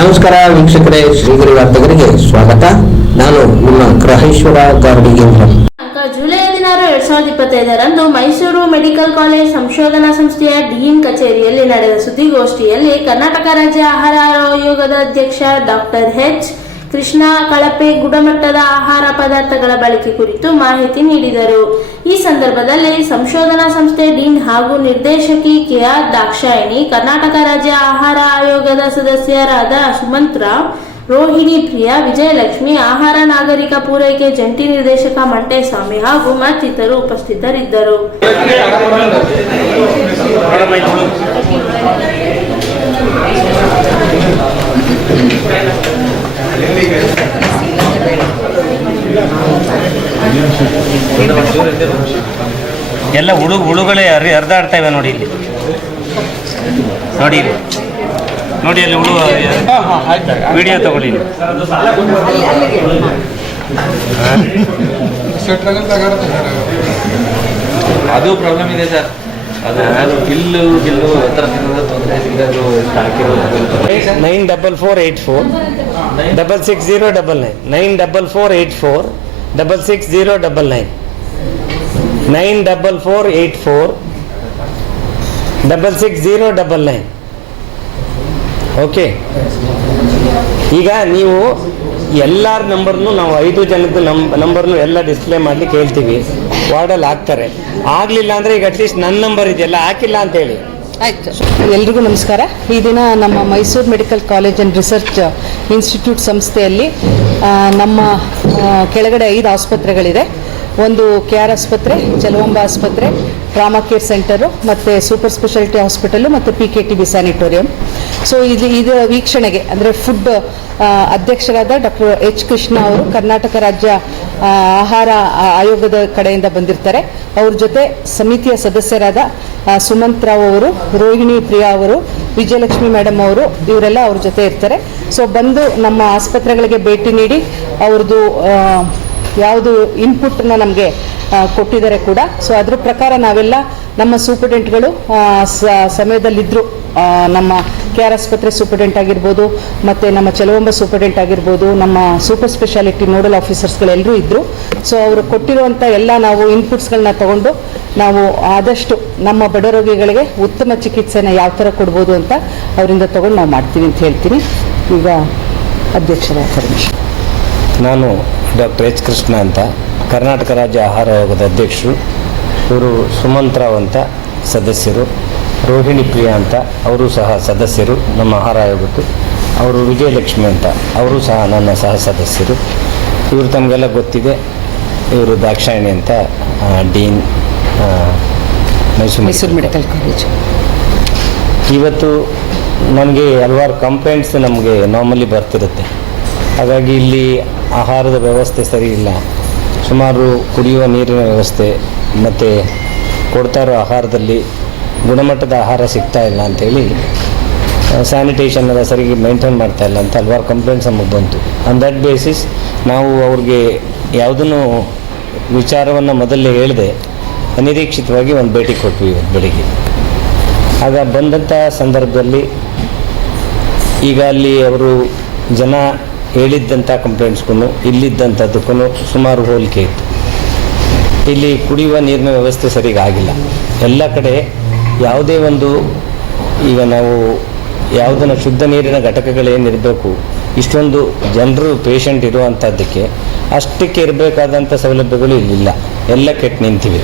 ನಮಸ್ಕಾರ ವೀಕ್ಷಕರೇ, ಶ್ರೀಗಿರಿ ವಾರ್ತೆಗರಿಗೆ ಸ್ವಾಗತ. ನಾನು ನಿಮ್ಮ ಗ್ರಹೇಶ್ವರ ಗಾರ್ಡಿಗೇಂದ್ರ ಜುಲೈ ಹದಿನಾರು, ಎರಡ್ ಸಾವಿರದ ಇಪ್ಪತ್ತೈದರಂದು ಮೈಸೂರು ಮೆಡಿಕಲ್ ಕಾಲೇಜ್ ಸಂಶೋಧನಾ ಸಂಸ್ಥೆಯ ಡೀನ್ ಕಚೇರಿಯಲ್ಲಿ ನಡೆದ ಸುದ್ದಿಗೋಷ್ಠಿಯಲ್ಲಿ ಕರ್ನಾಟಕ ರಾಜ್ಯ ಆಹಾರ ಆಯೋಗದ ಅಧ್ಯಕ್ಷ ಡಾಕ್ಟರ್ ಎಚ್. ಕೃಷ್ಣ ಕಳಪೆ ಗುಣಮಟ್ಟದ ಆಹಾರ ಪದಾರ್ಥಗಳ ಬಳಕೆ ಕುರಿತು ಮಾಹಿತಿ ನೀಡಿದರು. ಈ ಸಂದರ್ಭದಲ್ಲಿ ಸಂಶೋಧನಾ ಸಂಸ್ಥೆ ಡೀನ್ ಹಾಗೂ ನಿರ್ದೇಶಕಿ ಕೆಆರ್ ದಾಕ್ಷಾಯಿಣಿ, ಕರ್ನಾಟಕ ರಾಜ್ಯ ಆಹಾರ ಆಯೋಗದ ಸದಸ್ಯರಾದ ಸುಮಂತ್ ರಾವ್ ರೋಹಿಣಿ ಪ್ರಿಯಾ, ವಿಜಯಲಕ್ಷ್ಮಿ, ಆಹಾರ ನಾಗರಿಕ ಪೂರೈಕೆ ಜಂಟಿ ನಿರ್ದೇಶಕ ಮಂಟೇಸ್ವಾಮಿ ಹಾಗೂ ಮತ್ತಿತರು ಉಪಸ್ಥಿತರಿದ್ದರು. ಎಲ್ಲ ಹುಡುಗ ಹುಳುಗಳೇ ಹರಿ ಹರಿದಾಡ್ತಾ ಇವೆ ನೋಡಿ ಇಲ್ಲಿ. ನೋಡಿ ಇಲ್ಲಿ. ನೋಡಿ ಅಲ್ಲಿ ಹುಳು ವಿಡಿಯೋ ತಗೊಳ್ಳಿ. ಅದು ಪ್ರಾಬ್ಲಮ್ ಇದೆ sir. Nine double four eight four double six zero double nine nine double four eight four double six zero double nine nine double four eight four double six zero double nine okay. ಈಗ ನೀವು ಎಲ್ಲರ ನಂಬರ್ನು ನಾವು ಐದು ಜನದ ನಮ್, ನಂಬರ್ನು ಎಲ್ಲ display ಮಾಡ್ಲಿಕ್ಕೆ ಹೇಳ್ತೀವಿ. ವಾರ್ಡಲ್ಲಿ ಹಾಕ್ತಾರೆ. ಆಗಲಿಲ್ಲ ಅಂದರೆ ಈಗ ಅಟ್ಲೀಸ್ಟ್ ನನ್ನ ನಂಬರ್ ಇದೆಯಲ್ಲ, ಹಾಕಿಲ್ಲ ಅಂತ ಹೇಳಿ. ಆಯ್ತು. ಎಲ್ರಿಗೂ ನಮಸ್ಕಾರ. ಈ ದಿನ ನಮ್ಮ Mysuru medical college and research institute ಸಂಸ್ಥೆಯಲ್ಲಿ ನಮ್ಮ ಕೆಳಗಡೆ ಐದು ಆಸ್ಪತ್ರೆಗಳಿದೆ. ಒಂದು ಕೆ ಆರ್ ಆಸ್ಪತ್ರೆ ಜಲವಂಬ ಆಸ್ಪತ್ರೆ ಟ್ರಾಮಾ ಕೇರ್ ಸೆಂಟರು, ಮತ್ತು ಸೂಪರ್ ಸ್ಪೆಷಾಲಿಟಿ ಹಾಸ್ಪಿಟಲು ಮತ್ತು P K T B sanatorium. So ಇದು ಇದು ವೀಕ್ಷಣೆಗೆ, ಅಂದರೆ ಫುಡ್ ಅಧ್ಯಕ್ಷರಾದ ಡಾಕ್ಟರ್ ಎಚ್ ಕೃಷ್ಣ ಅವರು ಕರ್ನಾಟಕ ರಾಜ್ಯ ಆಹಾರ ಆಯೋಗದ ಕಡೆಯಿಂದ ಬಂದಿರ್ತಾರೆ. ಅವ್ರ ಜೊತೆ ಸಮಿತಿಯ ಸದಸ್ಯರಾದ ಸುಮಂತ್ ರಾವ್ ಅವರು, ರೋಹಿಣಿ ಪ್ರಿಯಾ ಅವರು, ವಿಜಯಲಕ್ಷ್ಮಿ ಮೇಡಮ್ ಅವರು, ಇವರೆಲ್ಲ ಅವ್ರ ಜೊತೆ ಇರ್ತಾರೆ. ಸೊ ಬಂದು ನಮ್ಮ ಆಸ್ಪತ್ರೆಗಳಿಗೆ ಭೇಟಿ ನೀಡಿ, ಅವ್ರದ್ದು ಯಾವುದು ಇನ್ಪುಟ್ನ ನಮಗೆ ಕೊಟ್ಟಿದ್ದಾರೆ ಕೂಡ. ಸೊ ಅದ್ರ ಪ್ರಕಾರ ನಾವೆಲ್ಲ ನಮ್ಮ ಸೂಪರ್ಡೆಂಟ್ಗಳು ಸಮಯದಲ್ಲಿದ್ದರು ನಮ್ಮ ಕೆ ಆರ್ ಆಸ್ಪತ್ರೆ ಸೂಪರ್ಡೆಂಟ್ ಆಗಿರ್ಬೋದು, ಮತ್ತು ನಮ್ಮ ಚಲವಂಬ ಸೂಪರ್ಡೆಂಟ್ ಆಗಿರ್ಬೋದು, ನಮ್ಮ ಸೂಪರ್ ಸ್ಪೆಷಾಲಿಟಿ ನೋಡಲ್ ಆಫೀಸರ್ಸ್ಗಳೆಲ್ಲರೂ ಇದ್ದರು ಸೊ ಅವರು ಕೊಟ್ಟಿರುವಂಥ ಎಲ್ಲ ನಾವು ಇನ್ಪುಟ್ಸ್ಗಳನ್ನ ತಗೊಂಡು, ನಾವು ಆದಷ್ಟು ನಮ್ಮ ಬಡ ರೋಗಿಗಳಿಗೆ ಉತ್ತಮ ಚಿಕಿತ್ಸೆನ ಯಾವ ಥರ ಕೊಡ್ಬೋದು ಅಂತ ಅವರಿಂದ ತಗೊಂಡು ನಾವು ಮಾಡ್ತೀವಿ ಅಂತ ಹೇಳ್ತೀನಿ. ಈಗ ಅಧ್ಯಕ್ಷರ ಪರಮೇಶ್ವರ್ ನಾನು ಡಾಕ್ಟರ್ ಎಚ್ ಕೃಷ್ಣ ಅಂತ ಕರ್ನಾಟಕ ರಾಜ್ಯ ಆಹಾರ ಆಯೋಗದ ಅಧ್ಯಕ್ಷರು ಇವರು ಸುಮಂತ್ರಾವ್ ಅಂತ ಸದಸ್ಯರು ರೋಹಿಣಿ ಪ್ರಿಯಾ ಅಂತ ಅವರು ಸಹ ಸದಸ್ಯರು ನಮ್ಮ ಆಹಾರ ಆಯೋಗದ್ದು ಅವರು ವಿಜಯಲಕ್ಷ್ಮಿ ಅಂತ ಅವರು ಸಹ ನನ್ನ ಸಹ ಸದಸ್ಯರು. ಇವರು ತಮಗೆಲ್ಲ ಗೊತ್ತಿದೆ ಇವರು ದಾಕ್ಷಾಯಣಿ ಅಂತ dean Mysuru Mysuru medical college ಇವತ್ತು ನಮಗೆ ಹಲವಾರು ಕಂಪ್ಲೇಂಟ್ಸ್ ನಮಗೆ ನಾರ್ಮಲಿ ಬರ್ತಿರುತ್ತೆ. ಹಾಗಾಗಿ ಇಲ್ಲಿ ಆಹಾರದ ವ್ಯವಸ್ಥೆ ಸರಿ ಇಲ್ಲ. ಸುಮಾರು ಕುಡಿಯುವ ನೀರಿನ ವ್ಯವಸ್ಥೆ, ಮತ್ತು ಕೊಡ್ತಾ ಇರೋ ಆಹಾರದಲ್ಲಿ ಗುಣಮಟ್ಟದ ಆಹಾರ ಸಿಗ್ತಾ ಇಲ್ಲ ಅಂಥೇಳಿ ಸ್ಯಾನಿಟೇಷನ್ ಎಲ್ಲ ಸರಿಗೆ ಮೇಂಟೈನ್ ಮಾಡ್ತಾ ಇಲ್ಲ ಅಂತ ಹಲವಾರು ಕಂಪ್ಲೇಂಟ್ಸ್ ನಮಗೆ ಬಂತು. ಆನ್ ದಟ್ ಬೇಸಿಸ್ ನಾವು ಅವ್ರಿಗೆ ಯಾವುದನ್ನು ವಿಚಾರವನ್ನು ಮೊದಲೇ ಹೇಳಿದೆ, ಅನಿರೀಕ್ಷಿತವಾಗಿ ಒಂದು ಭೇಟಿ ಕೊಟ್ವಿ ಇವತ್ತು ಬೆಳಿಗ್ಗೆ. ಆಗ ಬಂದಂಥ ಸಂದರ್ಭದಲ್ಲಿ ಈಗ ಅಲ್ಲಿ ಅವರು ಜನ ಹೇಳಿದ್ದಂಥ ಕಂಪ್ಲೇಂಟ್ಸ್ಗೂ ಇಲ್ಲಿದ್ದಂಥದ್ದಕ್ಕೂ ಸುಮಾರು ಹೋಲಿಕೆ ಇತ್ತು. ಇಲ್ಲಿ ಕುಡಿಯುವ ನೀರಿನ ವ್ಯವಸ್ಥೆ ಸರಿಗೆ ಆಗಿಲ್ಲ. ಎಲ್ಲ ಕಡೆ ಯಾವುದೇ ಒಂದು, ಈಗ ನಾವು ಯಾವುದನ್ನು ಶುದ್ಧ ನೀರಿನ ಘಟಕಗಳೇನಿರಬೇಕು ಇಷ್ಟೊಂದು ಜನರು ಪೇಷಂಟ್ ಇರುವಂಥದ್ದಕ್ಕೆ ಅಷ್ಟಕ್ಕೆ ಇರಬೇಕಾದಂಥ ಸೌಲಭ್ಯಗಳು ಇಲ್ಲಿಲ್ಲ. ಎಲ್ಲ ಕೆಟ್ಟು ನಿಂತಿವೆ.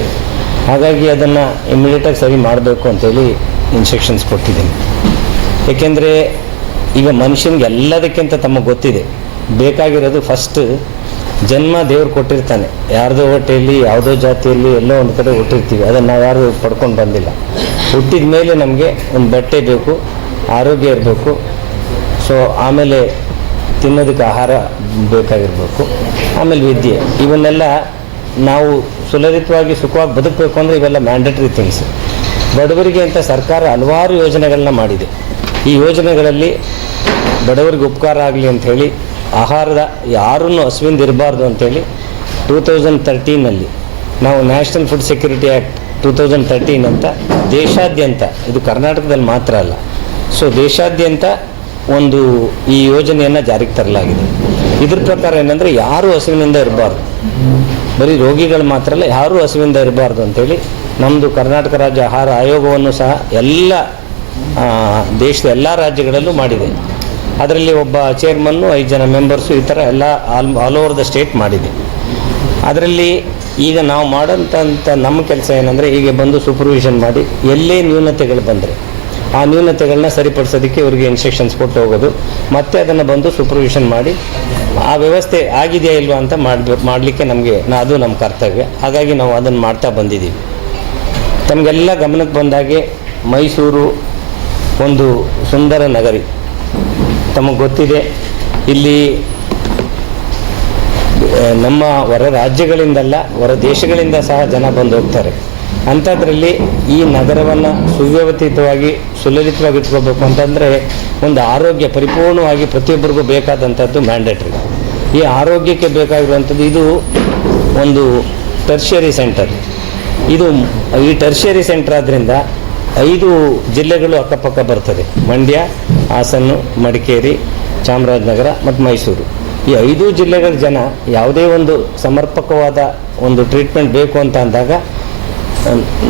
ಹಾಗಾಗಿ ಅದನ್ನು ಇಮಿಡಿಯೇಟಾಗಿ ಸರಿ ಮಾಡಬೇಕು ಅಂತೇಳಿ ಇನ್ಸ್ಟ್ರಕ್ಷನ್ಸ್ ಕೊಟ್ಟಿದ್ದೀನಿ. ಏಕೆಂದರೆ ಈಗ ಮನುಷ್ಯನಿಗೆ ಎಲ್ಲದಕ್ಕಿಂತ ತಮಗೆ ಗೊತ್ತಿದೆ. ಬೇಕಾಗಿರೋದು ಫಸ್ಟ್ ಜನ್ಮ ದೇವ್ರು ಕೊಟ್ಟಿರ್ತಾನೆ. ಯಾರ್ದೋ ಹೊಟ್ಟೆಯಲ್ಲಿ, ಯಾವುದೋ ಜಾತಿಯಲ್ಲಿ, ಎಲ್ಲೋ ಒಂದು ಕಡೆ ಹುಟ್ಟಿರ್ತೀವಿ. ಅದನ್ನು ನಾವು ಯಾರು ಪಡ್ಕೊಂಡು ಬಂದಿಲ್ಲ. ಹುಟ್ಟಿದ ಮೇಲೆ ನಮಗೆ ಒಂದು ಬಟ್ಟೆ ಬೇಕು, ಆರೋಗ್ಯ ಇರಬೇಕು. ಸೊ ಆಮೇಲೆ ತಿನ್ನೋದಕ್ಕೆ ಆಹಾರ ಬೇಕಾಗಿರಬೇಕು. ಆಮೇಲೆ ವಿದ್ಯೆ. ಇವನ್ನೆಲ್ಲ ನಾವು ಸುಲಲಿತವಾಗಿ ಸುಖವಾಗಿ ಬದುಕಬೇಕು ಅಂದರೆ ಇವೆಲ್ಲ ಮ್ಯಾಂಡೇಟರಿ ಥಿಂಗ್ಸ್ ಬಡವರಿಗೆ ಅಂತ ಸರ್ಕಾರ ಹಲವಾರು ಯೋಜನೆಗಳನ್ನ ಮಾಡಿದೆ. ಈ ಯೋಜನೆಗಳಲ್ಲಿ ಬಡವರಿಗೆ ಉಪಕಾರ ಆಗಲಿ ಅಂಥೇಳಿ ಆಹಾರದ ಯಾರೂ ಹಸುವಿಂದ ಇರಬಾರ್ದು ಅಂಥೇಳಿ ಟೂ ತೌಸಂಡ್ ತರ್ಟೀನಲ್ಲಿ ನಾವು national food security act two thousand thirteen ಅಂತ ದೇಶಾದ್ಯಂತ, ಇದು ಕರ್ನಾಟಕದಲ್ಲಿ ಮಾತ್ರ ಅಲ್ಲ, ಸೊ ದೇಶಾದ್ಯಂತ ಒಂದು ಈ ಯೋಜನೆಯನ್ನು ಜಾರಿಗೆ ತರಲಾಗಿದೆ. ಇದ್ರ ಪ್ರಕಾರ ಏನಂದರೆ ಯಾರೂ ಹಸುವಿನಿಂದ ಇರಬಾರ್ದು. ಬರೀ ರೋಗಿಗಳು ಮಾತ್ರ ಅಲ್ಲ, ಯಾರೂ ಹಸುವಿಂದ ಇರಬಾರ್ದು ಅಂಥೇಳಿ ನಮ್ಮದು ಕರ್ನಾಟಕ ರಾಜ್ಯ ಆಹಾರ ಆಯೋಗವನ್ನು ಸಹ ಎಲ್ಲ ದೇಶದ ಎಲ್ಲ ರಾಜ್ಯಗಳಲ್ಲೂ ಮಾಡಿದೆ. ಅದರಲ್ಲಿ ಒಬ್ಬ ಚೇರ್ಮನ್ನು ಐದು ಜನ ಮೆಂಬರ್ಸು ಈ ಥರ ಎಲ್ಲ all all over the state ಮಾಡಿದೆ. ಅದರಲ್ಲಿ ಈಗ ನಾವು ಮಾಡೋಂಥ ನಮ್ಮ ಕೆಲಸ ಏನಂದರೆ ಹೀಗೆ ಬಂದು ಸೂಪರ್ವಿಷನ್ ಮಾಡಿ ಎಲ್ಲೇ ನ್ಯೂನತೆಗಳು ಬಂದರೆ, ಆ ನ್ಯೂನತೆಗಳನ್ನ ಸರಿಪಡಿಸೋದಕ್ಕೆ ಇವರಿಗೆ ಇನ್ಸ್ಟ್ರಕ್ಷನ್ಸ್ ಕೊಟ್ಟು ಹೋಗೋದು, ಮತ್ತೆ ಅದನ್ನು ಬಂದು ಸೂಪರ್ವಿಷನ್ ಮಾಡಿ, ಆ ವ್ಯವಸ್ಥೆ ಆಗಿದೆಯಾ ಇಲ್ವಾ ಅಂತ ಮಾಡಬೇಕು ಮಾಡಲಿಕ್ಕೆ ನಮಗೆ ಅದು ನಮ್ಮ ಕರ್ತವ್ಯ. ಹಾಗಾಗಿ ನಾವು ಅದನ್ನು ಮಾಡ್ತಾ ಬಂದಿದ್ದೀವಿ. ತಮಗೆಲ್ಲ ಗಮನಕ್ಕೆ ಬಂದಾಗೆ ಮೈಸೂರು ಒಂದು ಸುಂದರ ನಗರಿ. ತಮಗೆ ಗೊತ್ತಿದೆ. ಇಲ್ಲಿ ನಮ್ಮ ಹೊರ ರಾಜ್ಯಗಳಿಂದಲ್ಲ, ಹೊರ ದೇಶಗಳಿಂದ ಸಹ ಜನ ಬಂದು ಹೋಗ್ತಾರೆ. ಅಂಥದ್ರಲ್ಲಿ ಈ ನಗರವನ್ನು ಸುವ್ಯವಸ್ಥಿತವಾಗಿ ಸುಲಲಿತವಾಗಿ ಇಟ್ಕೋಬೇಕು ಅಂತಂದರೆ ಒಂದು ಆರೋಗ್ಯ ಪರಿಪೂರ್ಣವಾಗಿ ಪ್ರತಿಯೊಬ್ಬರಿಗೂ ಬೇಕಾದಂಥದ್ದು ಮ್ಯಾಂಡೇಟ್ರಿ ಈ ಆರೋಗ್ಯಕ್ಕೆ ಬೇಕಾಗಿರುವಂಥದ್ದು ಇದು ಒಂದು ಟರ್ಷಿಯರಿ ಸೆಂಟರ್ ಇದು ಈ ಟರ್ಷಿಯರಿ ಸೆಂಟರ್ ಆದ್ದರಿಂದ ಐದು ಜಿಲ್ಲೆಗಳು ಅಕ್ಕಪಕ್ಕ ಬರ್ತದೆ. ಮಂಡ್ಯ ಹಾಸನ್ನು ಮಡಿಕೇರಿ, ಚಾಮರಾಜನಗರ ಮತ್ತು ಮೈಸೂರು. ಈ ಐದು ಜಿಲ್ಲೆಗಳ ಜನ ಯಾವುದೇ ಒಂದು ಸಮರ್ಪಕವಾದ ಒಂದು ಟ್ರೀಟ್ಮೆಂಟ್ ಬೇಕು ಅಂತ ಅಂದಾಗ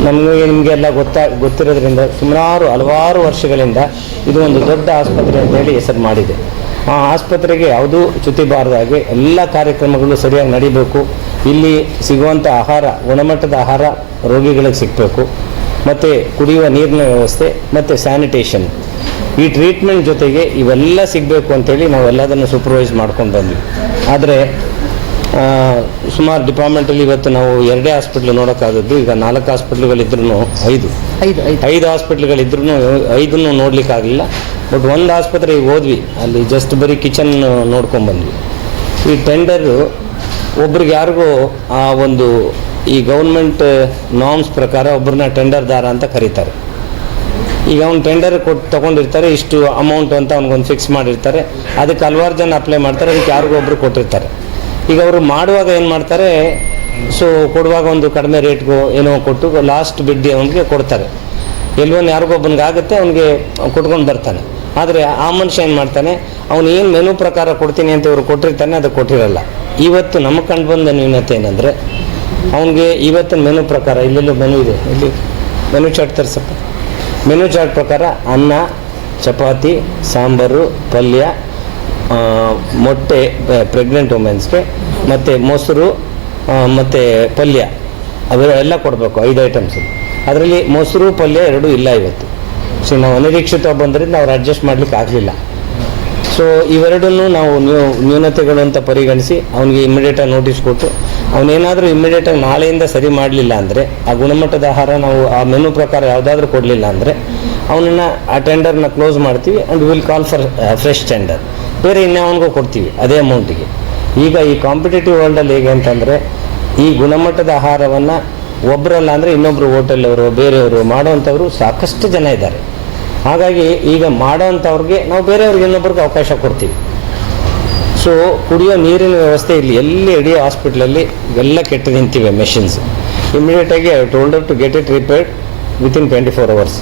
ನಮಗೆ ನಿಮಗೆಲ್ಲ ಗೊತ್ತಾ, ಗೊತ್ತಿರೋದ್ರಿಂದ ಸುಮಾರು ಹಲವಾರು ವರ್ಷಗಳಿಂದ ಇದು ಒಂದು ದೊಡ್ಡ ಆಸ್ಪತ್ರೆ ಅಂತೇಳಿ ಹೆಸರು ಮಾಡಿದೆ. ಆ ಆಸ್ಪತ್ರೆಗೆ ಯಾವುದೂ ಚ್ಯುತಿ ಬಾರದಾಗೆ ಎಲ್ಲ ಕಾರ್ಯಕ್ರಮಗಳು ಸರಿಯಾಗಿ ನಡಿಬೇಕು. ಇಲ್ಲಿ ಸಿಗುವಂಥ ಆಹಾರ, ಗುಣಮಟ್ಟದ ಆಹಾರ ರೋಗಿಗಳಿಗೆ ಸಿಗಬೇಕು. ಮತ್ತು ಕುಡಿಯುವ ನೀರಿನ ವ್ಯವಸ್ಥೆ ಮತ್ತು ಸ್ಯಾನಿಟೇಷನ್ ಈ ಟ್ರೀಟ್ಮೆಂಟ್ ಜೊತೆಗೆ ಇವೆಲ್ಲ ಸಿಗಬೇಕು ಅಂತೇಳಿ ನಾವು ಎಲ್ಲದನ್ನು ಸೂಪರ್ವೈಸ್ ಮಾಡ್ಕೊಂಡು ಬಂದ್ವಿ. ಆದರೆ ಸುಮಾರು ಡಿಪಾರ್ಟ್ಮೆಂಟಲ್ಲಿ ಇವತ್ತು ನಾವು ಎರಡೇ ಹಾಸ್ಪಿಟ್ಲ್ ನೋಡೋಕ್ಕಾದದ್ದು ಈಗ ನಾಲ್ಕು ಹಾಸ್ಪಿಟ್ಲ್ಗಳಿದ್ರೂ ಐದು. ಐದು ಐದು. ಹಾಸ್ಪಿಟ್ಲ್ಗಳಿದ್ರೂ ಐದನ್ನು ನೋಡಲಿಕ್ಕಾಗಲಿಲ್ಲ. ಬಟ್ ಒಂದು ಆಸ್ಪತ್ರೆಗೆ ಹೋದ್ವಿ ಅಲ್ಲಿ ಜಸ್ಟ್ ಬರೀ ಕಿಚನ್ ನೋಡ್ಕೊಂಡ್ಬಂದ್ವಿ ಈ ಟೆಂಡರು ಒಬ್ರಿಗೆ ಯಾರಿಗೂ ಆ ಒಂದು ಈ ಗೌರ್ಮೆಂಟ್ ನಾರ್ಮ್ಸ್ ಪ್ರಕಾರ ಒಬ್ಬರನ್ನ ಟೆಂಡರ್ದಾರ ಅಂತ ಕರೀತಾರೆ. ಈಗ ಅವ್ನು ಟೆಂಡರ್ ಕೊಟ್ಟು ತೊಗೊಂಡಿರ್ತಾರೆ, ಇಷ್ಟು ಅಮೌಂಟ್ ಅಂತ ಅವ್ನಿಗೊಂದು ಫಿಕ್ಸ್ ಮಾಡಿರ್ತಾರೆ. ಅದಕ್ಕೆ ಹಲವಾರು ಜನ ಅಪ್ಲೈ ಮಾಡ್ತಾರೆ, ಅದಕ್ಕೆ ಯಾರಿಗೂ ಒಬ್ಬರು ಕೊಟ್ಟಿರ್ತಾರೆ. ಈಗ ಅವರು ಮಾಡುವಾಗ ಏನು ಮಾಡ್ತಾರೆ, ಸೊ ಕೊಡುವಾಗ ಒಂದು ಕಡಿಮೆ ರೇಟ್ಗೂ ಏನೋ ಕೊಟ್ಟು ಲಾಸ್ಟ್ ಬಿಡ್ಡಿ ಅವನಿಗೆ ಕೊಡ್ತಾರೆ. ಎಲ್ಲೊಂದು ಯಾರಿಗೊಬ್ಬನಿಗೆ ಆಗುತ್ತೆ, ಅವನಿಗೆ ಕೊಟ್ಕೊಂಡು ಬರ್ತಾನೆ. ಆದರೆ ಆ ಮನುಷ್ಯ ಏನು ಮಾಡ್ತಾನೆ, ಅವನು ಏನು ಮೆನು ಪ್ರಕಾರ ಕೊಡ್ತೀನಿ ಅಂತ ಇವರು ಕೊಟ್ಟಿರ್ತಾನೆ ಅದು ಕೊಟ್ಟಿರಲ್ಲ. ಇವತ್ತು ನಮಗೆ ಕಂಡು ಬಂದ ನ್ಯೂನತೆ ಏನಂದರೆ ಅವನಿಗೆ ಇವತ್ತಿನ ಮೆನು ಪ್ರಕಾರ, ಇಲ್ಲೆಲ್ಲೋ ಮೆನು ಇದೆ. ಇಲ್ಲಿ ಮೆನು ಚಾಟ್ ತರಿಸಪ್ಪ. ಮೆನು ಚಾಟ್ ಪ್ರಕಾರ ಅನ್ನ, ಚಪಾತಿ, ಸಾಂಬಾರು, ಪಲ್ಯ ಮೊಟ್ಟೆ ಪ್ರೆಗ್ನೆಂಟ್ ವುಮೆನ್ಸ್ಗೆ ಮತ್ತು ಮೊಸರು ಮತ್ತು ಪಲ್ಯ. ಅವೆಲ್ಲ ಕೊಡಬೇಕು, ಐದು ಐಟಮ್ಸ್ ಅದರಲ್ಲಿ ಮೊಸರು, ಪಲ್ಯ ಎರಡೂ ಇಲ್ಲ ಇವತ್ತು. ಸೊ ನಾವು ಅನಿರೀಕ್ಷಿತ ಬಂದ್ರಿಂದ ಅವ್ರು ಅಡ್ಜಸ್ಟ್ ಮಾಡ್ಲಿಕ್ಕೆ ಆಗಲಿಲ್ಲ. ಸೊ ಇವೆರಡನ್ನು ನಾವು ನ್ಯೂ, ನ್ಯೂನತೆಗಳು ಅಂತ ಪರಿಗಣಿಸಿ ಅವನಿಗೆ ಇಮಿಡಿಯೇಟಾಗಿ ನೋಟಿಸ್ ಕೊಟ್ಟು ಅವನೇನಾದರೂ ಇಮ್ಮಿಡಿಯೇಟಾಗಿ ನಾಳೆಯಿಂದ ಸರಿ ಮಾಡಲಿಲ್ಲ ಅಂದರೆ, ಆ ಗುಣಮಟ್ಟದ ಆಹಾರ ನಾವು ಆ ಮೆನು ಪ್ರಕಾರ ಯಾವುದಾದ್ರೂ ಕೊಡಲಿಲ್ಲ ಅಂದರೆ, ಅವನನ್ನು ಆ ಟೆಂಡರ್ನ ಕ್ಲೋಸ್ ಮಾಡ್ತೀವಿ and will call for fresh tender ಬೇರೆ ಇನ್ಯಾವನಿಗೂ ಕೊಡ್ತೀವಿ ಅದೇ ಅಮೌಂಟಿಗೆ ಈಗ ಈ ಕಾಂಪಿಟೇಟಿವ್ ವರ್ಲ್ಡಲ್ಲಿ ಹೇಗೆ ಅಂತಂದರೆ, ಈ ಗುಣಮಟ್ಟದ ಆಹಾರವನ್ನು ಒಬ್ಬರಲ್ಲ ಅಂದರೆ ಇನ್ನೊಬ್ಬರು ಹೋಟೆಲವರು, ಬೇರೆಯವರು ಮಾಡೋವಂಥವ್ರು ಸಾಕಷ್ಟು ಜನ ಇದ್ದಾರೆ. ಹಾಗಾಗಿ ಈಗ ಮಾಡೋವಂಥವ್ರಿಗೆ ನಾವು ಬೇರೆಯವ್ರಿಗೆ ಇನ್ನೊಬ್ರಿಗೆ ಅವಕಾಶ ಕೊಡ್ತೀವಿ. ಸೊ ಕುಡಿಯೋ ನೀರಿನ ವ್ಯವಸ್ಥೆ ಇಲ್ಲಿ ಎಲ್ಲಿ ಇಡೀ ಹಾಸ್ಪಿಟ್ಲಲ್ಲಿ ಎಲ್ಲ ಕೆಟ್ಟು ನಿಂತಿವೆ ಮೆಷಿನ್ಸ್ ಇಮಿಡಿಯೇಟಾಗಿ told her to get it repaired within twenty four hours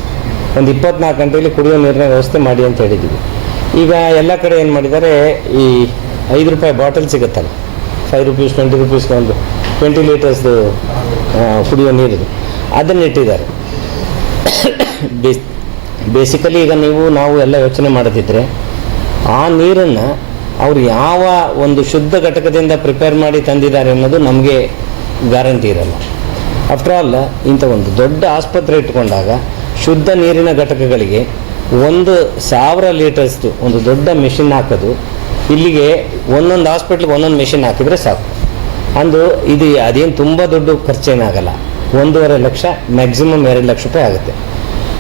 ಒಂದು ಇಪ್ಪತ್ನಾಲ್ಕು ಗಂಟೆಯಲ್ಲಿ ಕುಡಿಯೋ ನೀರಿನ ವ್ಯವಸ್ಥೆ ಮಾಡಿ ಅಂತ ಹೇಳಿದ್ದೀವಿ ಈಗ ಎಲ್ಲ ಕಡೆ ಏನು ಮಾಡಿದ್ದಾರೆ, ಈ ಐದು ರೂಪಾಯಿ ಬಾಟಲ್ ಸಿಗುತ್ತಲ್ಲ ಫೈವ್ ರುಪೀಸ್ ಟ್ವೆಂಟಿ ರುಪೀಸ್ಗೆ ಒಂದು ಟ್ವೆಂಟಿ ಲೀಟರ್ಸ್ದು ಕುಡಿಯೋ ನೀರಿದು ಅದನ್ನು ಇಟ್ಟಿದ್ದಾರೆ. ಬೇಸ್ ಬೇಸಿಕಲಿ ಈಗ ನೀವು, ನಾವು ಎಲ್ಲ ಯೋಚನೆ ಮಾಡದಿದ್ದರೆ ಆ ನೀರನ್ನು ಅವ್ರು ಯಾವ ಒಂದು ಶುದ್ಧ ಘಟಕದಿಂದ ಪ್ರಿಪೇರ್ ಮಾಡಿ ತಂದಿದ್ದಾರೆ ಅನ್ನೋದು ನಮಗೆ ಗ್ಯಾರಂಟಿ ಇರಲ್ಲ. ಆಫ್ಟರ್ ಆಲ್ ಇಂಥ ಒಂದು ದೊಡ್ಡ ಆಸ್ಪತ್ರೆ ಇಟ್ಕೊಂಡಾಗ ಶುದ್ಧ ನೀರಿನ ಘಟಕಗಳಿಗೆ ಒಂದು ಸಾವಿರ ಲೀಟರ್ಸ್ದು ಒಂದು ದೊಡ್ಡ ಮೆಷಿನ್ ಹಾಕೋದು, ಇಲ್ಲಿಗೆ ಒಂದೊಂದು ಹಾಸ್ಪಿಟ್ಲ್ಗೆ ಒಂದೊಂದು ಮೆಷಿನ್ ಹಾಕಿದರೆ ಸಾಕು. ಅಂದು ಇದು ಅದೇನು ತುಂಬ ದೊಡ್ಡ ಖರ್ಚೇನಾಗಲ್ಲ. ಒಂದೂವರೆ ಲಕ್ಷ ಮ್ಯಾಕ್ಸಿಮಮ್ ಎರಡು ಲಕ್ಷ ರೂಪಾಯಿ ಆಗುತ್ತೆ.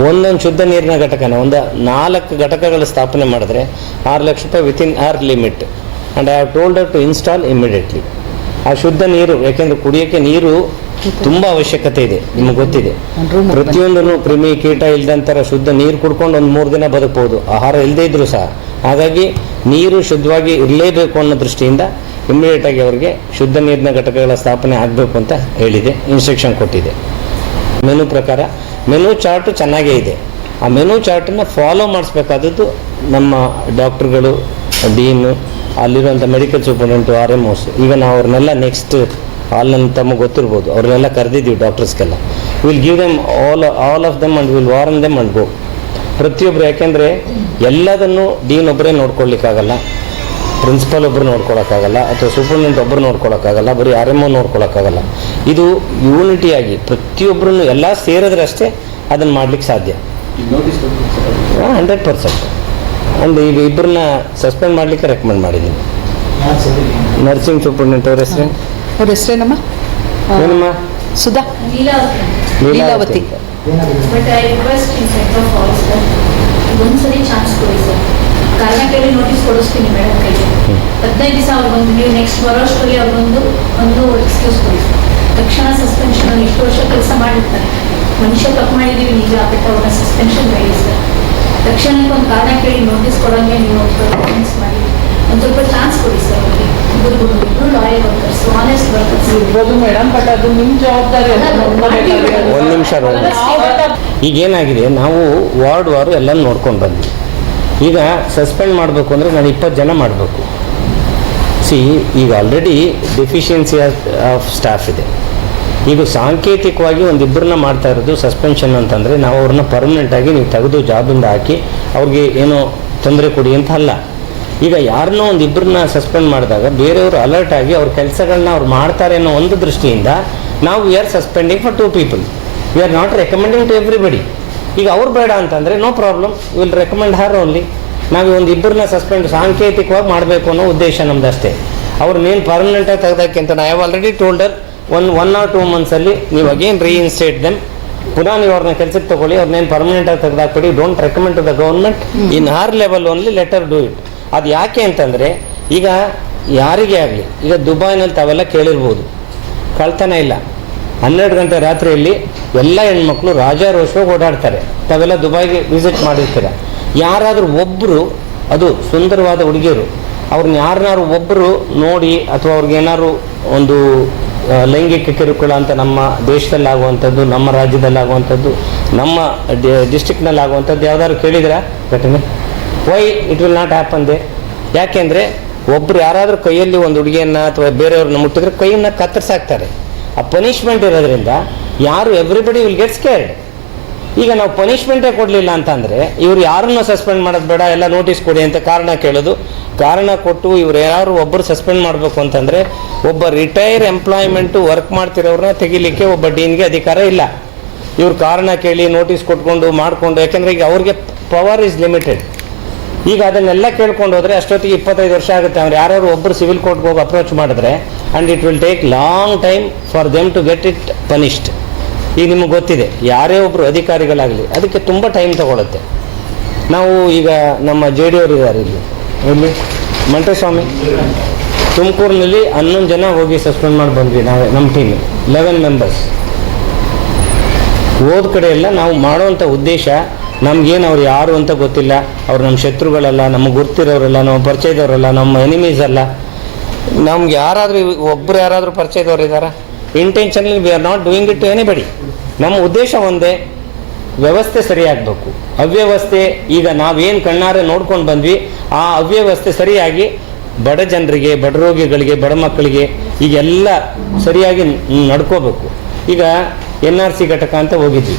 ಒಂದೊಂದು ಶುದ್ಧ ನೀರಿನ ಘಟಕನ, ಒಂದು ನಾಲ್ಕು ಘಟಕಗಳ ಸ್ಥಾಪನೆ ಮಾಡಿದ್ರೆ ಆರು ಲಕ್ಷ ರೂಪಾಯಿ within our limit. And I have told to install immediately ಆ ಶುದ್ಧ ನೀರು, ಯಾಕೆಂದರೆ ಕುಡಿಯೋಕ್ಕೆ ನೀರು ತುಂಬ ಅವಶ್ಯಕತೆ ಇದೆ, ನಿಮಗೆ ಗೊತ್ತಿದೆ. ಪ್ರತಿಯೊಂದನ್ನು ಕ್ರಿಮಿ ಕೀಟ ಇಲ್ದಂತರ ಶುದ್ಧ ನೀರು ಕುಡ್ಕೊಂಡು ಒಂದು ಮೂರು ದಿನ ಬದುಕಬಹುದು ಆಹಾರ ಇಲ್ಲದೇ ಇದ್ರೂ ಸಹ. ಹಾಗಾಗಿ ನೀರು ಶುದ್ಧವಾಗಿ ಇರಲೇಬೇಕು ಅನ್ನೋ ದೃಷ್ಟಿಯಿಂದ ಇಮಿಡಿಯೇಟಾಗಿ ಅವರಿಗೆ ಶುದ್ಧ ನೀರಿನ ಘಟಕಗಳ ಸ್ಥಾಪನೆ ಆಗಬೇಕು ಅಂತ ಹೇಳಿದೆ ಇನ್ಸ್ಟ್ರಕ್ಷನ್ ಕೊಟ್ಟಿದೆ. ಮೆನು ಪ್ರಕಾರ, ಮೆನು ಚಾರ್ಟ್ ಚೆನ್ನಾಗೇ ಇದೆ. ಆ ಮೆನು ಚಾರ್ಟನ್ನು ಫಾಲೋ ಮಾಡಿಸ್ಬೇಕಾದದ್ದು ನಮ್ಮ ಡಾಕ್ಟ್ರುಗಳು, ಡೀನ್, ಅಲ್ಲಿರುವಂಥ medical superintendent R M Os ಈಗ ನಾವು ಅವ್ರನ್ನೆಲ್ಲ ನೆಕ್ಸ್ಟ್ ಆಲ್ ನನ್ನ ತಮಗೆ ಗೊತ್ತಿರ್ಬೋದು. ಅವ್ರನ್ನೆಲ್ಲ ಕರೆದಿದ್ದೀವಿ ಡಾಕ್ಟರ್ಸ್ಗೆಲ್ಲ. Will give them all all of them and will warn them and go ಪ್ರತಿಯೊಬ್ಬರು ಯಾಕೆಂದರೆ ಎಲ್ಲದನ್ನು ಡೀನ್ ಒಬ್ಬರೇ ನೋಡ್ಕೊಳ್ಳಿಕ್ಕಾಗಲ್ಲ. ಪ್ರಿನ್ಸಿಪಲ್ ಒಬ್ಬರು ನೋಡ್ಕೊಳಕ್ಕಾಗಲ್ಲ ಅಥವಾ ಸೂಪರ್ಡೆಂಟ್ ಒಬ್ಬರು ನೋಡ್ಕೊಳಕ್ಕಾಗಲ್ಲ ಬರೀ ಆರ್ ಎಂ ಒ ನೋಡ್ಕೊಳಕ್ಕಾಗಲ್ಲ. ಇದು ಯೂನಿಟಿಯಾಗಿ ಪ್ರತಿಯೊಬ್ಬರನ್ನು ಎಲ್ಲ ಸೇರಿದ್ರಷ್ಟೇ ಅದನ್ನು ಮಾಡ್ಲಿಕ್ಕೆ ಸಾಧ್ಯ. ಹಂಡ್ರೆಡ್ ಪರ್ಸೆಂಟ್ ಒಂದು ಈಗ ಇಬ್ಬರನ್ನ ಸಸ್ಪೆಂಡ್ ಮಾಡಲಿಕ್ಕೆ ರೆಕಮೆಂಡ್ ಮಾಡಿದ್ದೀನಿ. ನರ್ಸಿಂಗ್ ಸೂಪರ್ಡೆಂಟ್ ಅವ್ರ ಹೆಸರು ಅವ್ರ ಹೆಸರೇನಮ್ಮ? ಏನಮ್ಮ? Sudha. Leelavathi. But I request innocent of all sir ಒಂದ್ಸರಿ ಚಾನ್ಸ್ ಕೊಡಿ ಸರ್. ಕಾರಣ ಕೇಳಿ ನೋಟಿಸ್ ಕೊಡಿಸ್ತೀನಿ ಮೇಡಮ್ ಕೈಗೆ. ಹದಿನೈದು ದಿವಸ ಅವ್ರಿಗೊಂದು ನೀವು ನೆಕ್ಸ್ಟ್ ಬರೋಷ್ಟರಲ್ಲಿ ಅವ್ರಿಗೊಂದು ಒಂದು ಎಕ್ಸ್ಕ್ಯೂಸ್ ಕೊಡಿ. ಸರ್ ತಕ್ಷಣ ಸಸ್ಪೆನ್ಷನ್ ಇಷ್ಟು ವರ್ಷ ಕೆಲಸ ಮಾಡಿರ್ತಾರೆ. ಮನುಷ್ಯ ತಪ್ಪು ಮಾಡಿದ್ದೀವಿ ನಿಜ ಆಗುತ್ತೆ ಅವ್ರನ್ನ ಸಸ್ಪೆನ್ಷನ್ ಬೇಡಿ ಸರ್. ತಕ್ಷಣಕ್ಕೆ ಒಂದು ಕಾರಣ ಕೇಳಿ ನೋಟಿಸ್ ಕೊಡೋಂಗೆ ನೀವು ಒಂದು ಪರ್ಫಾರ್ಮೆನ್ಸ್ ಮಾಡಿ. ಒಂದು ಸ್ವಲ್ಪ ಚಾನ್ಸ್ ಕೊಡಿ ಸರ್ ಅವ್ರಿಗೆ. ಇಬ್ಬರು ಇಬ್ಬರು ಲಾಯರ್ ವರ್ಕರ್ಸ್ ಆನೆಸ್ಟ್ ವರ್ಕರ್ಸ್ ಇರ್ಬೋದು ಮೇಡಮ್ ಬಟ್ ಅದು ನಿಮ್ಮ ಜವಾಬ್ದಾರಿ ಒಂದು ನಿಮಿಷ ಈಗೇನಾಗಿದೆ ನಾವು ವಾರ್ಡ್ ವಾರು ಎಲ್ಲ ನೋಡ್ಕೊಂಡು ಬಂದ್ವಿ. ಈಗ ಸಸ್ಪೆಂಡ್ ಮಾಡಬೇಕು ಅಂದರೆ ನಾನು ಇಪ್ಪತ್ತು ಜನ ಮಾಡಬೇಕು. ಸಿ ಈಗ ಆಲ್ರೆಡಿ ಡೆಫಿಷಿಯನ್ಸಿ ಆಫ್ ಸ್ಟಾಫ್ ಇದೆ. ಈಗ ಸಾಂಕೇತಿಕವಾಗಿ ಒಂದಿಬ್ಬರನ್ನ ಮಾಡ್ತಾ ಇರೋದು ಸಸ್ಪೆನ್ಷನ್ ಅಂತಂದರೆ ನಾವು ಅವ್ರನ್ನ ಪರ್ಮನೆಂಟಾಗಿ ನೀವು ತೆಗೆದು ಜಾಬಿಂದ ಹಾಕಿ ಅವ್ರಿಗೆ ಏನೋ ತೊಂದರೆ ಕೊಡಿ ಅಂತ ಅಲ್ಲ. ಈಗ ಯಾರನ್ನೋ ಒಂದು ಸಸ್ಪೆಂಡ್ ಮಾಡಿದಾಗ ಬೇರೆಯವರು ಅಲರ್ಟ್ ಆಗಿ ಅವ್ರ ಕೆಲಸಗಳನ್ನ ಅವ್ರು ಮಾಡ್ತಾರೆ ಅನ್ನೋ ಒಂದು ದೃಷ್ಟಿಯಿಂದ ನಾವು we are suspending for two people we are not recommending to everybody ಈಗ ಅವ್ರು ಬೇಡ ಅಂತಂದರೆ no problem will recommend her only ನಾವು ಒಂದು ಇಬ್ಬರನ್ನ ಸಸ್ಪೆಂಡ್ ಸಾಂಕೇತಿಕವಾಗಿ ಮಾಡಬೇಕು ಅನ್ನೋ ಉದ್ದೇಶ ನಮ್ದು ಅಷ್ಟೇ. ಅವ್ರನ್ನೇನು ಪರ್ಮನೆಂಟಾಗಿ ತೆಗೆದಕ್ಕಿಂತ ಅಂತ I have already told her one one or two ಮಂತ್ಸಲ್ಲಿ ನೀವು ಅಗೇನ್ ರೀಇನ್ಸ್ಟೇಟ್ ದೆಮ್ ಪುನಃ ನೀವು ಅವ್ರನ್ನ ಕೆಲಸಕ್ಕೆ ತಗೊಳ್ಳಿ ಅವ್ರನ್ನೇನು ಪರ್ಮನೆಂಟಾಗಿ ತೆಗೆದಾಕ್ಬಿಡಿ. Don't recommend to the government in her level only letter do it ಅದು ಯಾಕೆ ಅಂತಂದರೆ, ಈಗ ಯಾರಿಗೇ ಆಗಲಿ, ಈಗ ದುಬೈನಲ್ಲಿ ತಾವೆಲ್ಲ ಕೇಳಿರ್ಬೋದು. ಕಳ್ತನ ಇಲ್ಲ. ಹನ್ನೆರಡು ಗಂಟೆ ರಾತ್ರಿಯಲ್ಲಿ ಎಲ್ಲ ಹೆಣ್ಮಕ್ಳು ರಾಜಾರೋಷವಾಗಿ ಓಡಾಡ್ತಾರೆ. ತಾವೆಲ್ಲ ದುಬೈಗೆ ವಿಸಿಟ್ ಮಾಡಿರ್ತೀರ. ಯಾರಾದರೂ ಒಬ್ಬರು ಅದು ಸುಂದರವಾದ ಹುಡುಗಿಯರು, ಅವ್ರನ್ನ ಯಾರನ್ನಾರು ಒಬ್ಬರು ನೋಡಿ ಅಥವಾ ಅವ್ರಿಗೇನಾದ್ರು ಒಂದು ಲೈಂಗಿಕ ಕಿರುಕುಳ ಅಂತ ನಮ್ಮ ದೇಶದಲ್ಲಿ ಆಗುವಂಥದ್ದು ನಮ್ಮ ರಾಜ್ಯದಲ್ಲಿ ಆಗುವಂಥದ್ದು ನಮ್ಮ ಡಿಸ್ಟಿಕ್ನಲ್ಲಿ ಆಗುವಂಥದ್ದು ಯಾವ್ದಾದ್ರು ಕೇಳಿದ್ರ ಘಟನೆ? Why it will not happen they ಯಾಕೆಂದರೆ ಒಬ್ರು ಯಾರಾದರೂ ಕೈಯಲ್ಲಿ ಒಂದು ಹುಡುಗಿಯನ್ನ ಅಥವಾ ಬೇರೆಯವ್ರನ್ನ ಮುಟ್ಟಿದ್ರೆ ಕೈಯನ್ನ ಕತ್ತರಿಸಾಕ್ತಾರೆ. ಆ ಪನಿಷ್ಮೆಂಟ್ ಇರೋದ್ರಿಂದ ಯಾರು ಎವ್ರಿಬಡಿ ವಿಲ್ ಗೆಟ್ ಸ್ಕೇರ್ಡ್ ಈಗ ನಾವು ಪನಿಷ್ಮೆಂಟೇ ಕೊಡಲಿಲ್ಲ ಅಂತಂದರೆ ಇವ್ರು ಯಾರನ್ನು ಸಸ್ಪೆಂಡ್ ಮಾಡೋದು ಬೇಡ, ಎಲ್ಲ ನೋಟಿಸ್ ಕೊಡಿ ಅಂತ ಕಾರಣ ಕೇಳೋದು. ಕಾರಣ ಕೊಟ್ಟು ಇವ್ರು ಯಾರು ಒಬ್ಬರು ಸಸ್ಪೆಂಡ್ ಮಾಡಬೇಕು ಅಂತಂದರೆ ಒಬ್ಬ ರಿಟೈರ್ ಎಂಪ್ಲಾಯ್ಮೆಂಟು ವರ್ಕ್ ಮಾಡ್ತಿರೋರನ್ನ ತೆಗಿಲಿಕ್ಕೆ ಒಬ್ಬ ಡೀನ್ಗೆ ಅಧಿಕಾರ ಇಲ್ಲ. ಇವ್ರು ಕಾರಣ ಕೇಳಿ ನೋಟಿಸ್ ಕೊಟ್ಕೊಂಡು ಮಾಡಿಕೊಂಡು, ಯಾಕೆಂದರೆ ಈಗ ಅವ್ರಿಗೆ ಪವರ್ ಇಸ್ ಲಿಮಿಟೆಡ್ ಈಗ ಅದನ್ನೆಲ್ಲ ಕೇಳ್ಕೊಂಡು ಹೋದ್ರೆ ಅಷ್ಟೊತ್ತಿಗೆ ಇಪ್ಪತ್ತೈದು ವರ್ಷ ಆಗುತ್ತೆ. ಅವ್ರು ಯಾರು ಒಬ್ಬರು ಸಿವಿಲ್ ಕೋರ್ಟ್ಗೆ ಹೋಗಿ ಅಪ್ರೋಚ್ ಮಾಡಿದ್ರೆ and it will take long time for them to get it punished ಈಗ ನಿಮಗೆ ಗೊತ್ತಿದೆ, ಯಾರೇ ಒಬ್ಬರು ಅಧಿಕಾರಿಗಳಾಗಲಿ, ಅದಕ್ಕೆ ತುಂಬ ಟೈಮ್ ತಗೊಳುತ್ತೆ. ನಾವು ಈಗ ನಮ್ಮ ಜೆ ಡಿ ಅವರು ಇದ್ದಾರೆ ಇಲ್ಲಿ. ಇಲ್ಲಿ ಮಂಟಸ್ವಾಮಿ. ತುಮಕೂರಿನಲ್ಲಿ ಹನ್ನೊಂದು ಜನ ಹೋಗಿ ಸಸ್ಪೆಂಡ್ ಮಾಡಿ ಬಂದ್ವಿ ನಾವೇ, ನಮ್ಮ ಟೀಮ್ ಲೆವೆನ್ ಮೆಂಬರ್ಸ್ ಹೋದ ಕಡೆ ನಾವು ಮಾಡುವಂಥ ಉದ್ದೇಶ ನಮ್ಗೇನು ಅವ್ರು ಯಾರು ಅಂತ ಗೊತ್ತಿಲ್ಲ. ಅವ್ರು ನಮ್ಮ ಶತ್ರುಗಳಲ್ಲ, ನಮಗೆ ಗುರ್ತಿರೋರಲ್ಲ ನಮ್ಮ ಪರಿಚಯದವರಲ್ಲ ನಮ್ಮ ಎನಿಮೀಸ್ ಅಲ್ಲ. ನಮ್ಗೆ ಯಾರಾದರೂ ಒಬ್ಬರು ಯಾರಾದರೂ ಪರಿಚಯದವ್ರು ಇದ್ದಾರಾ intentionally we are not doing it to anybody ನಮ್ಮ ಉದ್ದೇಶ ಒಂದೇ, ವ್ಯವಸ್ಥೆ ಸರಿಯಾಗಬೇಕು. ಅವ್ಯವಸ್ಥೆ, ಈಗ ನಾವೇನು ಕಣ್ಣಾರೆ ನೋಡ್ಕೊಂಡು ಬಂದ್ವಿ, ಆ ಅವ್ಯವಸ್ಥೆ ಸರಿಯಾಗಿ ಬಡ ಜನರಿಗೆ, ಬಡ ರೋಗಿಗಳಿಗೆ, ಬಡ ಮಕ್ಕಳಿಗೆ ಈಗೆಲ್ಲ ಸರಿಯಾಗಿ ನಡ್ಕೋಬೇಕು. ಈಗ ಎನ್ ಆರ್ ಸಿ ಘಟಕ ಅಂತ ಹೋಗಿದ್ವಿ.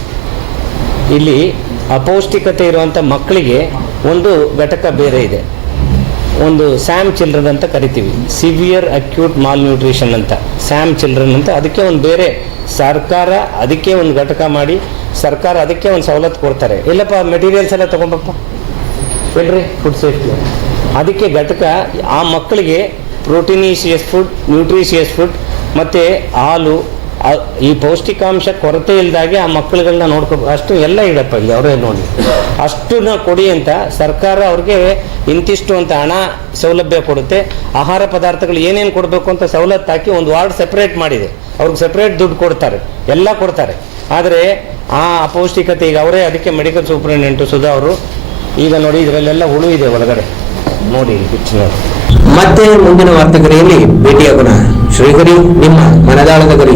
ಇಲ್ಲಿ ಅಪೌಷ್ಟಿಕತೆ ಇರುವಂಥ ಮಕ್ಕಳಿಗೆ ಒಂದು ಘಟಕ ಬೇರೆ ಇದೆ. ಒಂದು ಸ್ಯಾಮ್ ಚಿಲ್ಡ್ರನ್ ಅಂತ ಕರಿತೀವಿ. ಸಿವಿಯರ್ ಅಕ್ಯೂಟ್ ಮಾಲ್ ನ್ಯೂಟ್ರಿಷನ್ ಅಂತ. ಸ್ಯಾಮ್ ಚಿಲ್ಡ್ರನ್ ಅಂತ. ಅದಕ್ಕೆ ಒಂದು ಬೇರೆ ಸರ್ಕಾರ ಅದಕ್ಕೆ ಒಂದು ಘಟಕ ಮಾಡಿ, ಸರ್ಕಾರ ಅದಕ್ಕೆ ಒಂದು ಸವಲತ್ತು ಕೊಡ್ತಾರೆ. ಇಲ್ಲಪ್ಪ ಮೆಟೀರಿಯಲ್ಸ್ ಎಲ್ಲ ತೊಗೊಂಬಪ್ಪ ಹೇಳ್ರಿ ಫುಡ್ ಸೇಫ್ಟಿ ಅದಕ್ಕೆ ಘಟಕ ಆ ಮಕ್ಕಳಿಗೆ ಪ್ರೋಟೀನಿಷಿಯಸ್ ಫುಡ್ ನ್ಯೂಟ್ರಿಷಿಯಸ್ ಫುಡ್ ಮತ್ತು ಹಾಲು ಈ ಪೌಷ್ಟಿಕಾಂಶ ಕೊರತೆ ಇಲ್ದಾಗೆ ಆ ಮಕ್ಕಳುಗಳನ್ನ ನೋಡ್ಕೊ ಅಷ್ಟು ಎಲ್ಲ ಇಡಪ್ಪ ಇಲ್ಲಿ ಅವರೇ ನೋಡಿ. ಅಷ್ಟನ್ನ ಕೊಡಿ ಅಂತ ಸರ್ಕಾರ ಅವ್ರಿಗೆ ಇಂತಿಷ್ಟು ಅಂತ ಹಣ ಸೌಲಭ್ಯ ಕೊಡುತ್ತೆ. ಆಹಾರ ಪದಾರ್ಥಗಳು ಏನೇನು ಕೊಡಬೇಕು ಅಂತ ಸವಲತ್ತು ಹಾಕಿ ಒಂದು ವಾರ್ಡ್ ಸೆಪ್ರೇಟ್ ಮಾಡಿದೆ. ಅವ್ರಿಗೆ ಸೆಪ್ರೇಟ್ ದುಡ್ಡು ಕೊಡ್ತಾರೆ. ಎಲ್ಲ ಕೊಡ್ತಾರೆ. ಆದರೆ ಆ ಅಪೌಷ್ಟಿಕತೆ ಈಗ ಅವರೇ ಅದಕ್ಕೆ ಮೆಡಿಕಲ್ ಸೂಪರಿಂಟೆಂಟು ಸುಧಾ ಅವರು ಈಗ ನೋಡಿ ಇದರಲ್ಲೆಲ್ಲ ಹುಳು ಇದೆ ಒಳಗಡೆ. ನೋಡಿ ಮತ್ತೆ ಮುಂದಿನ ವಾರ್ತೆಗರಿಯಲ್ಲಿ ಭೇಟಿಯಾಗೋಣ. ಶ್ರೀಗರಿ ನಿಮ್ಮ ಮನದಾಳದ ಗರಿ.